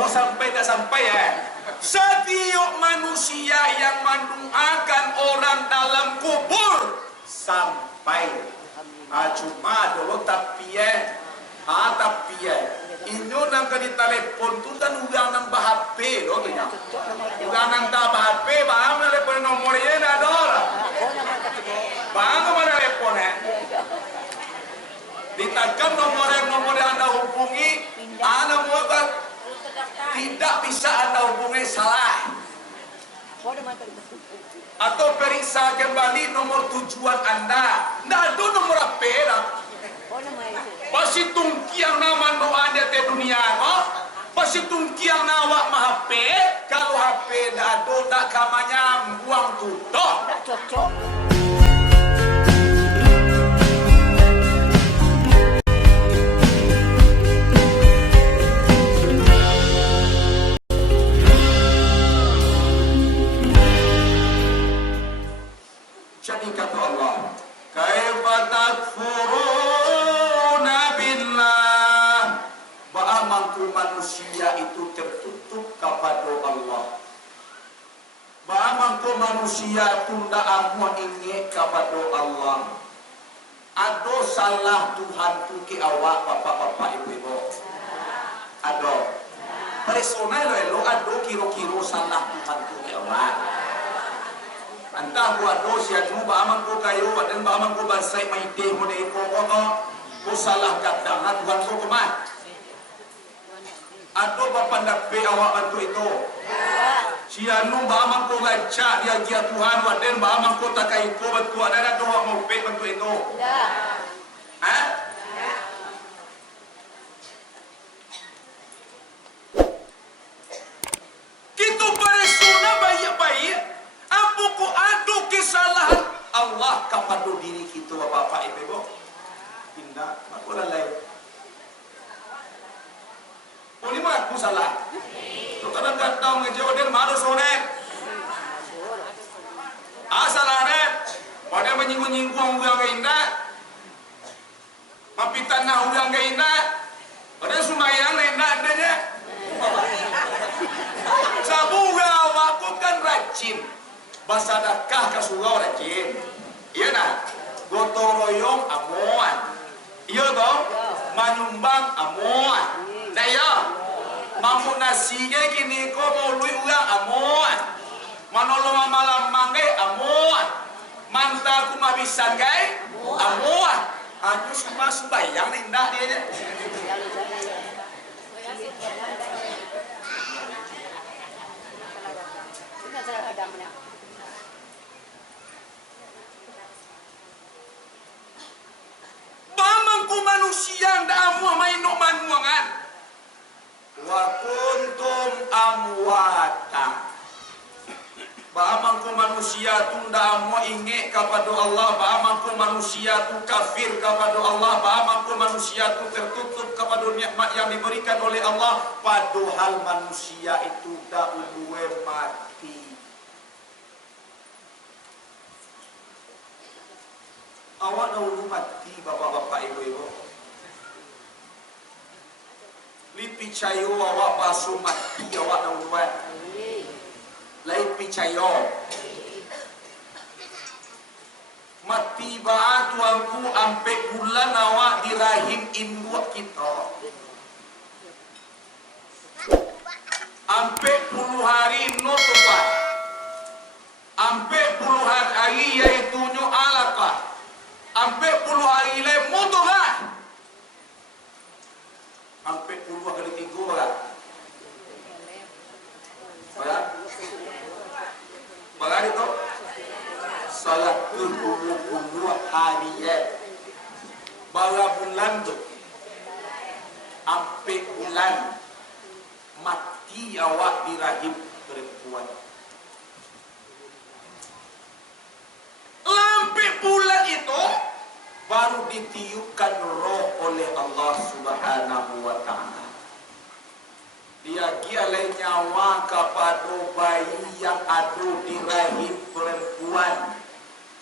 Oh sampai tak sampai Setiap manusia yang mendoakan orang dalam kubur sampai. Cuma dulu tapi ini nang kali telepon tu dan udah nang HP loh tu nya. Udah nang tak HP, bang telepon nomornya ada orang. Bang mana teleponnya? Ditekan nomor yang anda hubungi, anda mau tidak bisa anda hubungi salah. Atau periksa kembali nomor tujuan anda. Tidak ada nomor HP dah. Pasti tungkiang nama doa dia di dunia kok. Pasti tungkiang nawa mah HP. Kalau HP dah ada tak kamanya buang tutup. Tak cocok. Jadi kata Allah, kaifa takfuruna billah, ba'amangku manusia itu tertutup kepada Allah. Ba'amangku manusia tunda amu ingat kepada Allah. Ada salah Tuhan tu ke awak bapak-bapak ibu-ibu. Ada. Personal lo ada kira-kira salah Tuhan tu ke awak. Entah buat dosa tu ba'amang ko kayo dan ba'amang ko bansay may ide mo na iko ko salah kadang na Tuhan ko kumat. Ato ba pandagpi awak bantu ito? Siya nung ba'amang ko lanca dia gia Tuhan dan ba'amang ko takay ko bantu ada na doa mo pe bantu ito. Kita beresuna baik-baik. Aku adu kesalahan Allah kepada diri kita bapak ibu. Tidak, aku lalai. Boleh mah aku salah. Tu kadang-kadang ngejauh dan malu sore. Salah red. Pada menyinggung-nyinggung orang indah. Tapi tanah orang indah. Pada sumayang indah adanya. Sabuga awakku kan rajin. Basadakah ke surau rajin. Iya nak. Gotong royong amuan. Iya toh. Menyumbang amuan. Nah ya. Mampu nasinya kini ko mau lui ulang amuan. Manolong malam mangge amuan. Mantaku mabisan gay amuan. Aku semua sembayang indah dia. Bamangku manusia ndak amu mainok manuangan. Wa kuntum amwata. Bamangku manusia tu ndak amu ingat kepada Allah. Bamangku manusia tu kafir kepada Allah. Bamangku manusia tu tertutup kepada nikmat yang diberikan oleh Allah. Padahal manusia itu dah ulue mati. Awak dahulu mati bapak-bapak ibu-ibu. Lipi cayo awak pasu mati awak dahulu lain picayo. Mati ba'a tuanku ampe bulan awak di rahim induk kita. Ampe puluh hari no tempat. Ampe puluhan hari yaitu nyo alaqah. Ampe puluh hari le mudghah. Ampe puluh kali 3 berat. Berat itu salah 20 hari bara bulan tu. Ampe bulan mati awak di rahim perempuan. Lampe bulan itu baru ditiupkan roh oleh Allah Subhanahu wa ta'ala. Dia kialai nyawa kepada bayi yang ada di rahim perempuan.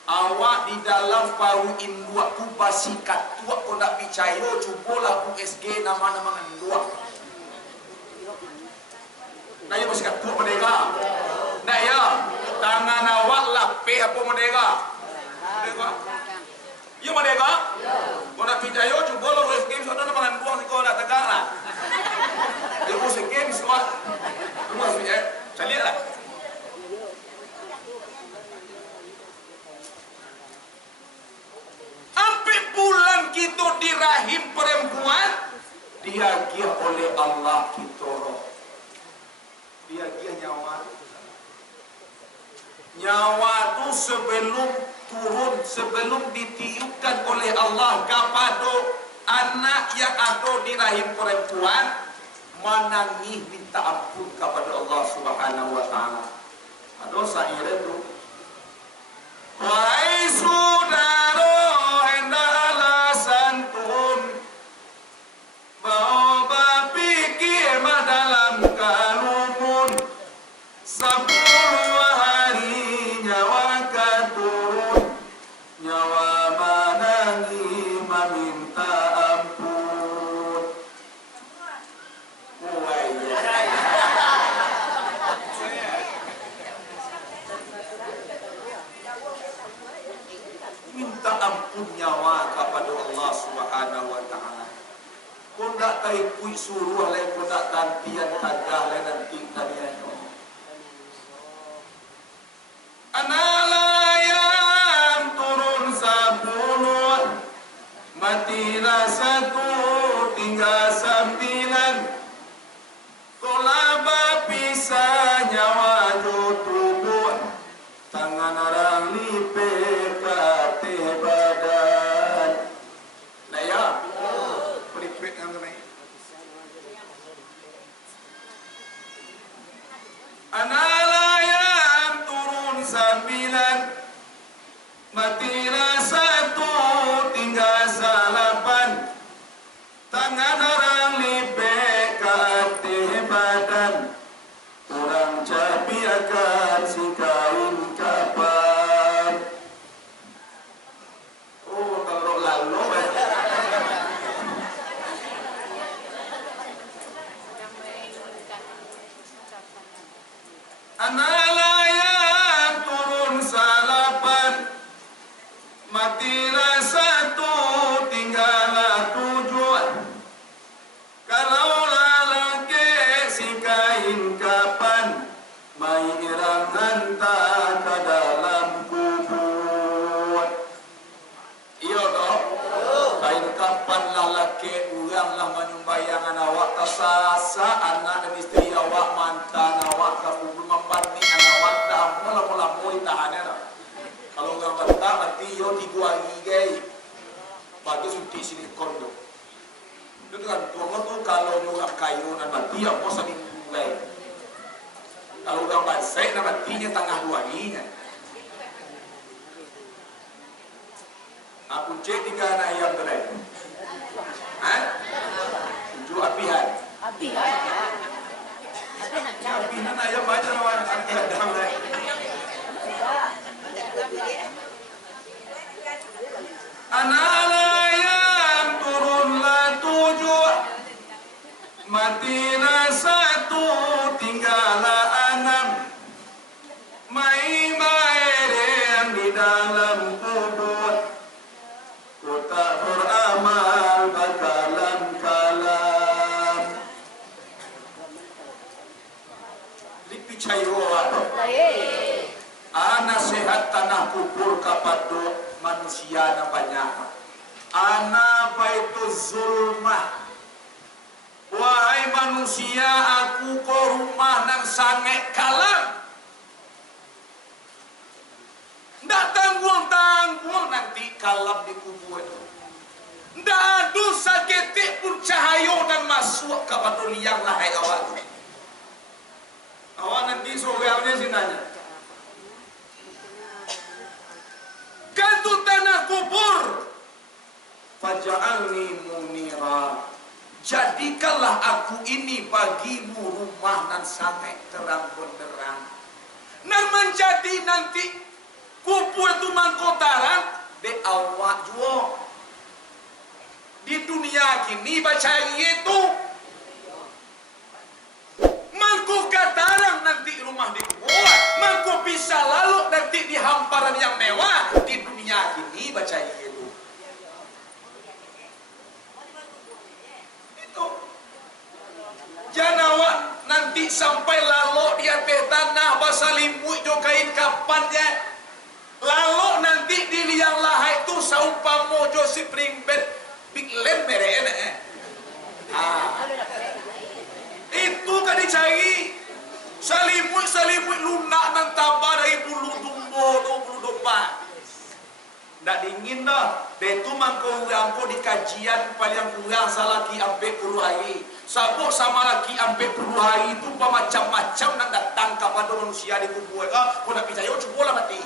Awak di dalam paru induk tu basi katuak kau nak percaya, cubalah USG nama-nama induk. Nah, ya masih kat merdeka. Nah, ya tangan awak lapih apa merdeka? Merdeka. Ya merdeka. Kau nak pergi jaya, cuba lo race game. Soalnya makan buang si kau nak tegak lah. Dia race game semua. Semua sebenarnya. Saya lihat lah. Sampai bulan kita di rahim perempuan, diagih oleh Allah kita roh. Diagih nyawa. Nyawa tu sebelum turun, sebelum ditiupkan oleh Allah kepada anak yang ada di rahim perempuan, menangis minta ampun kepada Allah Subhanahu wa taala. Ada syair itu. Wahai saudara hendaklah santun, bawa pikir dalam kalumun, 10 hari nyawa turun, nyawa menangis meminta ampun. Minta ampun nyawa kepada Allah Subhanahu wa taala. Kau tak tahu suruh lain, kau tak tantian tagah lain nanti kalian. Analayam turun 10, matilah 1, tinggal 9. Kolaba pisah nyawa tubuh, tangan orang lipet kate badan. Nah ya, pelipet yang mana? Analayam turun 9, matilah 1, tinggal 8. Tangan orang lipet kate badan, orang capi akan si kain kapan. Oh, kalau lalu analayam turun 8, matilah 1, tinggallah 7. Kalau lalaki si kain kapan, mai irang hantar ke dalam kubur. Iya toh? Kain kapan lalaki uranglah menyumbayang awak kesasa, anak dan isteri awak, mantan awak ke kubur membanding anak awak dah mula-mula mui tahannya dah. Kalau orang kata mati yo 3 hari gay, bagi suntik silikon tu. Itu kan tuang tu kalau orang kayu dan mati ya mau seminggu gay. Kalau orang basah dan matinya tengah 2 harinya. Aku cek 3 anak ayam tu lain. Hah? 7 apihan. Apihan. Apihan ayam macam orang kadang lain. Analayam turunlah 7, matilah 1, tinggallah 6. Mai-mai yang di dalam kubur, ku tak beramal bakalan kalam. Lipi cairo apa? Nasihat tanah kubur kepada manusia na banyak. Ana baitu zulmah. Wahai manusia, aku ko rumah nang sange kalam. Ndak tanggung-tanggung nanti kalam di kubur itu. Ndak ada saketik pun cahaya dan masuk kepada liang lahai awak. Awak nanti soalnya sinanya. Kantu tanah kubur, faja'alni munira, jadikanlah aku ini bagimu rumah nan sangat terang benderang. Nan menjadi nanti kubur itu mangkotaran de awak jua. Di dunia kini baca itu mangko kata barang yang mewah di dunia ini baca itu. Itu. Jangan awak nanti sampai lalu di atas tanah basah limut jo kain kapannya. Lalu nanti di liang lahai itu saumpamo jo si pringbet big lemere itu kan dicari salimut lunak dan tambah dari bulu domba. Ndak dingin dah. Itu mangko di kajian paling kurang salaki ampe 10 hari. Sabuk sama laki ampe 10 hari itu macam-macam nak datang kepada manusia di kubur. Kau nak percaya cuba lah mati.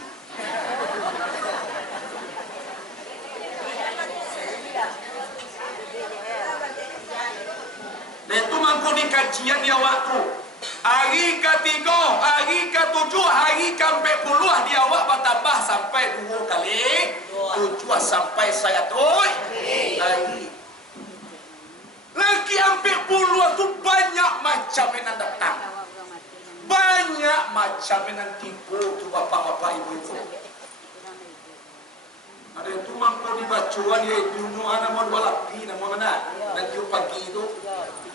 Itu mangko di kajian dia waktu. Hari ke-3, hari ke-7, hari ke-40 dia awak bertambah sampai 2 kali. 7 sampai 100 hari. Lagi ambil 10 tu banyak macam yang datang. Banyak macam yang tipu tu bapak-bapak ibu-ibu. Ada itu mangko di bacuan yaitu anak mau 2 lapi nama mana? Dan tiup pagi itu.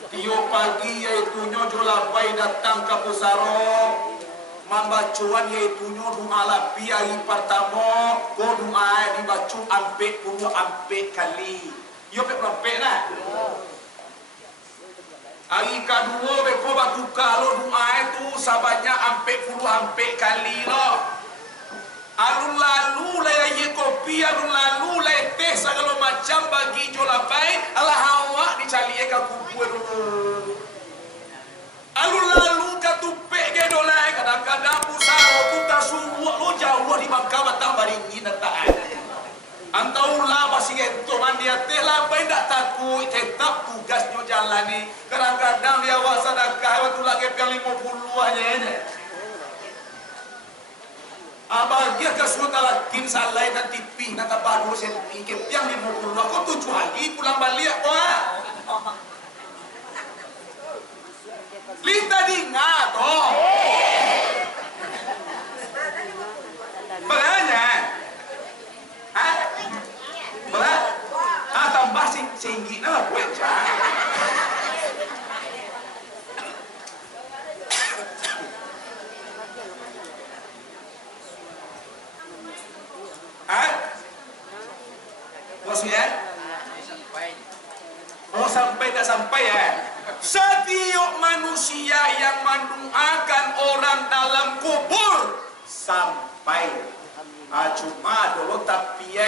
Tiup pagi yaitu nyojo labai datang ke pusaro. Membacuan yaitu doa lapi hari pertama. Ko doa dibacu ampe 10 ampe kali. Yo pe ampe nah. Hari kedua beko batu kalau doa itu sabanyak ampe 10 ampe kali loh. Alun lalu lah ye kopi, alun lalu lah teh segala macam bagi jolapai, alah hawa dicari ke kubur dulu. Alun lalu katupe ke dolai kadang-kadang pusaro tu tasuwa lo jauh di bangka batang baringin nataan. Antau lah masih itu mandia teh lah baik tak takut tetap tugasnya jalani. Kadang-kadang dia wasadakah waktu lagi yang 50 aja ini. Abagia kasuta lakin salai dan tipi nata baru selfie ke yang 50 aku 7 hari pulang balik wah. Lita dingat oh. Belanya. Hah? Belah. Tambah singgi nah buat Maksudnya? Oh sampai tak sampai ya? Setiap manusia yang mendoakan orang dalam kubur sampai. Cuma dulu tapi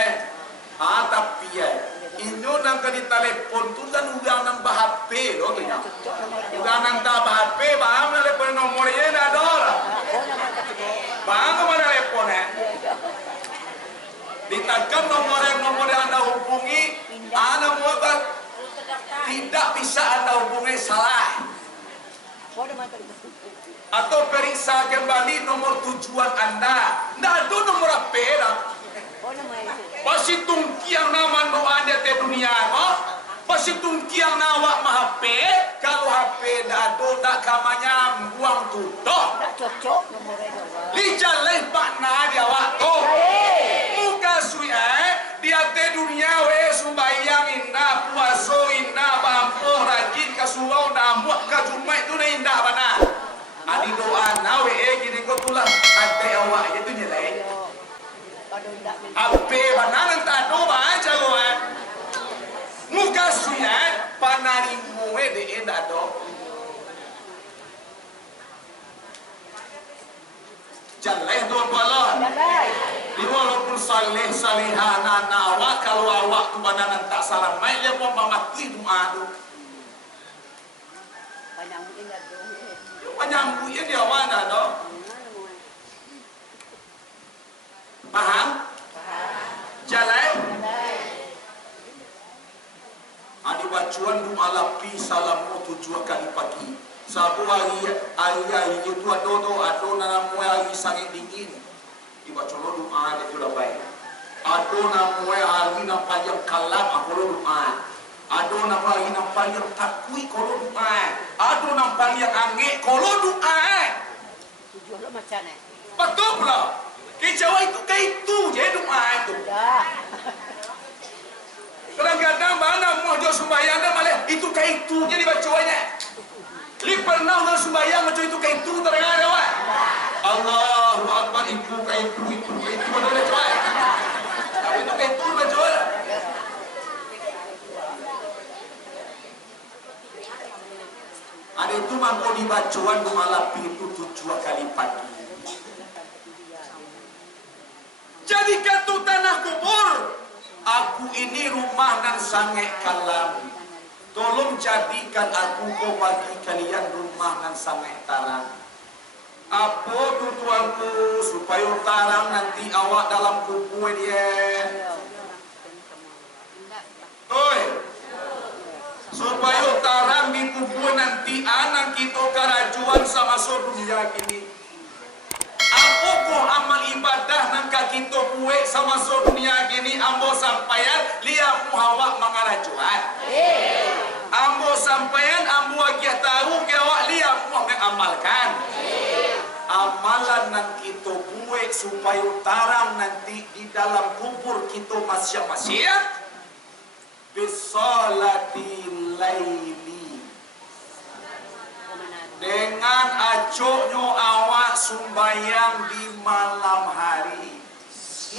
Inyo nang kadi telepon tu dan udah nang HP loh kena. Udah nang HP, bang telepon nomornya dah ada. Bang mana teleponnya? Ditekan nomor yang anda hubungi, anda muat tidak bisa anda hubungi salah. Atau periksa kembali nomor tujuan anda. Tidak ada nomor HP dah. Pasti tungkiang nama doa dia te dunia kok. Pasti tungkiang nawa mah HP. Kalau HP dah do dak kamanya buang tutup. Tak cocok nomornya. Lijaleh pakna dia waktu. Muka sui dia te dunia we sumbayang indah puaso indah bampo rajin kasuau namuak kajumai tu indah bana. Adi doa nawe gini kau tulang ante awak itu nilai. Ape bananan tak do baca goa. Muka suya panarimu de enda do. Jaleh do balon. Di walaupun saleh salihana awak kalau awak tu bananan tak salah mai dia pun mamati doa tu. Panjang buaya dia mana do? Paham? Jalan? Adi bacuan doa lapi salamu 7 kali pagi. Sabu hari itu ado nanamu hari sangat dingin. Dibaca doa dia sudah baik. Ado nanamu hari nak panjang kalam aku doa. Ado nama hari nak panjang takui kalau doa. Ado nak panjang angin kalau doa. Tujuan lo macam ni. Betul pula. Kecewa itu kaitu je doa itu. Kadang-kadang mana mau jauh sembahyang dah malah itu kaitu jadi bacanya. Li pernah orang sembahyang macam itu kaitu terdengar dah. Allahu Akbar itu kaitu betul coba. Tapi itu kaitu betul. Ada itu mangko dibacuan malam itu 7 kali pagi. Jadikan tu tanah kubur. Aku ini rumah nan sange kalam. Tolong jadikan aku ko bagi kalian rumah nan sange tarang. Apa tu tuanku supaya tarang nanti awak dalam kubur dia. Oi. Supaya tarang di kubur nanti anak kita karajuan sama dunia gini. Apa ko amal ibadah nangka kita buat sama dunia gini ambo sampaian lihat muhawak mangarajuan. Ambo sampaian ambo agia tahu ke awak lihat muh mengamalkan. Amalan nang kita buat supaya tarang nanti di dalam kubur kita masing-masing bisolati laili dengan acoknya awak sumbayang di malam hari.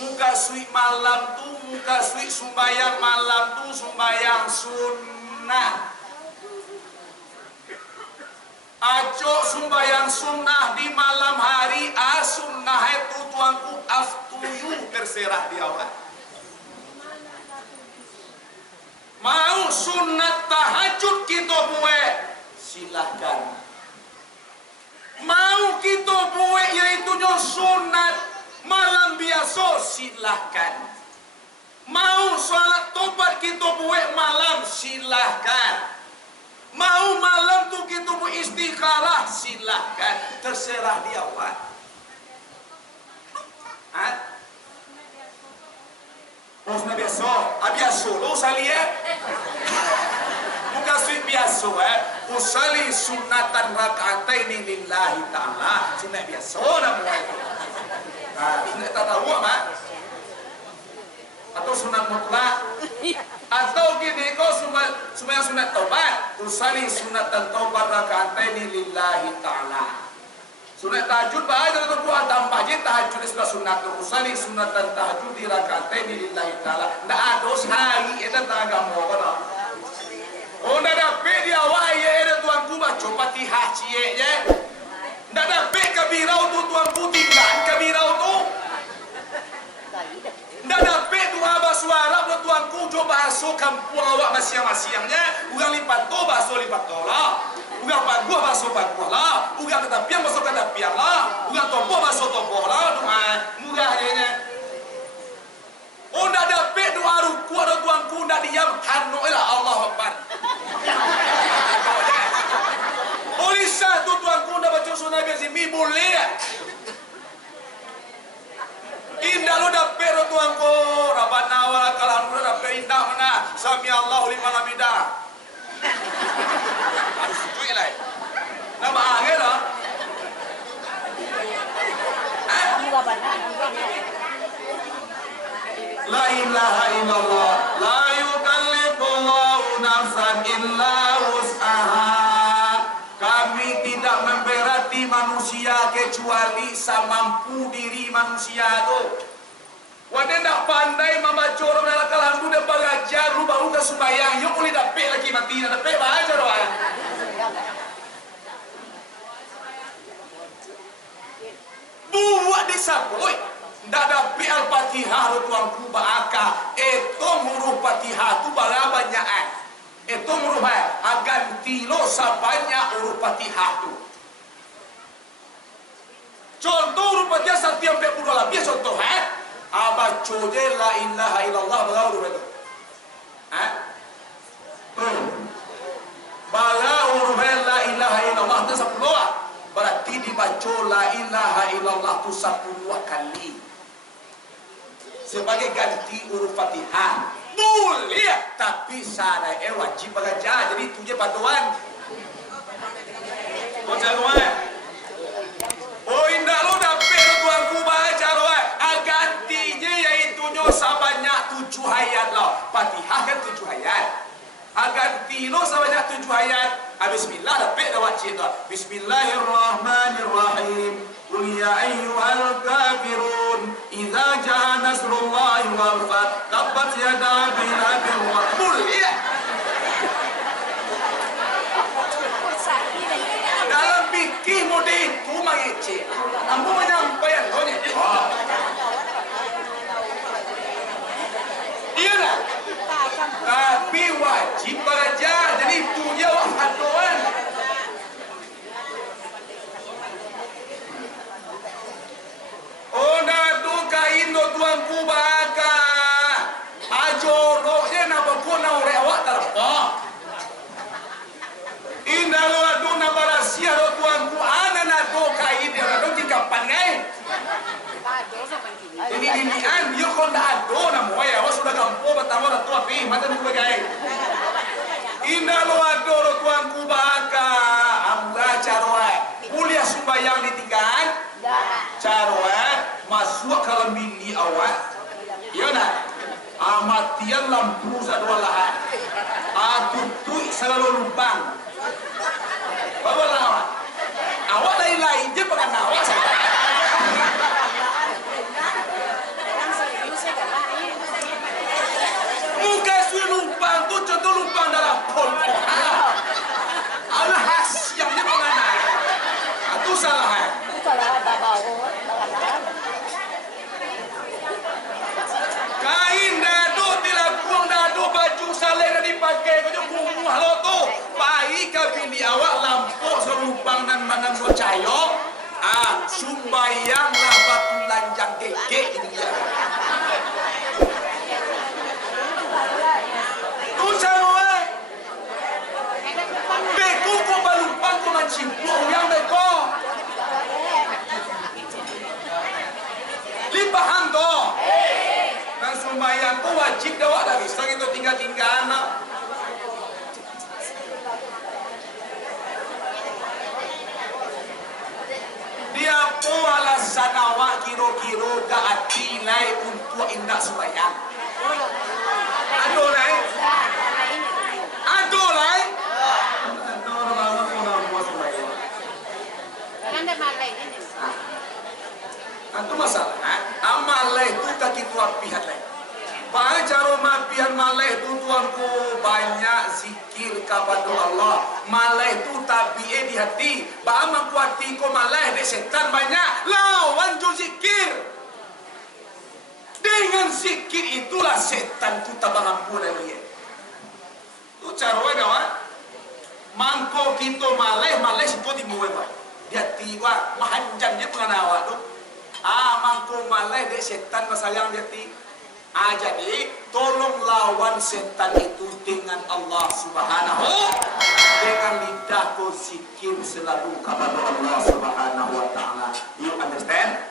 Muka sui malam tu, muka sui sumbayang malam tu sumbayang sunnah. Acok sumbayang sunnah di malam hari, sunnah itu tuanku aftuyu terserah di awak. Mau sunat tahajud kita buat, silahkan. Mau kita buat yaitu sunat malam biasa, silahkan. Mau salat tobat kita buat malam, silahkan. Mau malam tu kita buat istikharah, silahkan. Terserah dia awak. Sunat biasa, biasa lo salia. Bukan sunat biasa, usali sunatan rakaatain lillahi ta'ala. Sunat biasa nama itu. Sunat tak tahu apa? Atau sunat mutlak? Atau gini kau sunat taubat. Usali sunatan taubat rakaatain lillahi ta'ala. Sunat tahajud bahagia untuk buat tambah je tahajud sebelah sunat usali sunatan tahajud di rakaatain lillahi ta'ala. Ndak ada sehari itu tak agama apa. Oh ndak dapat dia awak ya ada tuanku baca Fatihah cie je. Ndak dapat kabirau tu tuanku tinggal kabirau tu. Ndak dapat doa bahasa Arab tu tuanku coba bahasa kampung awak masing-masingnya. Urang lipat to bahasa lipat to lah. Ugang paguah bahasa paguah lah, ugang ketapian bahasa ketapian lah, ugang topoh bahasa topoh lah, doa murah aja. Oh, ndak dapat doa ruku ada tuanku ndak diam, hanuilah Allah Akbar. Olisa tu tuanku ndak baca sunat biasa mi boleh. Indah lo dapat do tuanku, Rabbana wa lakal hamdu dapat indah mana, sami Allahu liman hamidah. Harus setuju lah. Nama akhir lah. La ilaha illallah, la yukallifullahu nafsan illa wus'aha. Kami tidak memberati manusia kecuali semampu diri manusia itu. Wadah tak pandai membaca orang dalam kalangan dan belajar lu baru ke sembahyang. Yuk boleh dapat lagi mati, dapat baca doa. Buat disaboi, tak dapat al-Fatihah lu tuanku baaka. Itu huruf Fatihah tu bala banyak. Itu huruf ganti lo sebanyak huruf Fatihah tu. Contoh huruf Fatihah setiap 40 lebih contoh abaco je la ilaha illallah baru itu. Baru la ilaha illallah itu 10 berarti dibaca la ilaha illallah itu 10 kali. Sebagai ganti huruf Fatihah. Boleh tapi syarat wajib baca. Jadi itu je patuan. Baca doa. Oh indah lo dapat tuanku baca doa. hayat. Agar tino sebanyak 7 hayat. Bismillah dapat dah wajib tu. Bismillahirrahmanirrahim. Qul ya ayyuhal kafirun idza jaa nasrullahi wal fath tabbat yada abi lahabin wa qul ya. Dalam fikih mode itu mengecek. Ambo menyampaikan kau ni. Iya lah. Tapi wajib belajar. Jadi itu dia waktuan. Oh nado kain do tuanku baka. Ajo rohnya napa kona ore awak terapa. Indah lo ado napa rahasia do tuanku ana nado kain dia nado kapan ngai. Ini dilian dia kau dah ado nama ya. Awak sudah gampo pertama dah tua pi mata nak bagai. Indah lo ado do tuanku baka. Amba carwa kuliah sembahyang ditinggal. Carwa masuk kalau bini awak. Ya nak. Amatian lampu sadua lahat. Tutui selalu lubang. Bawa awak. Awak lain-lain je pegang awak saja. Muka sui lubang tu contoh lubang dalam pol. Allah yang dia mengenai. Itu salah. Kain dado dilakukan dado baju saleh dah dipakai baju kumuh lo tu. Pai ke bini awak lampu selubang dan mangan bocayo. Sumbayanglah batu lanjang gegek itu dia. Beko ko balumpang ko mancingkong yang beko. Limpahan to. Nang sembahyang ko wajib dah wak dah bisa itu tinggal-tinggal anak. Dia po alasan awak kiro-kiro dah hati lai untuk indah sembahyang. Aduh lai. Aduh lai. Itu masalah. Amal itu kaki tuan pihak lain. Baca romapian malai itu tuanku banyak zikir kepada Allah. Malai itu tabi'e di hati. Bahaman kuati ko malai de setan banyak. Lawan jo zikir. Dengan zikir itulah setan tu tabang ampunan dia. Tu carwa kawan. Mangko kita malai seperti muwe pak. Di hati wa mahanjang dia penganawa tu. Mangko malai de setan masayang di hati. Jadi tolong lawan setan itu dengan Allah Subhanahu, dengan lidah kau zikir selalu kepada Allah Subhanahu wa taala. You understand?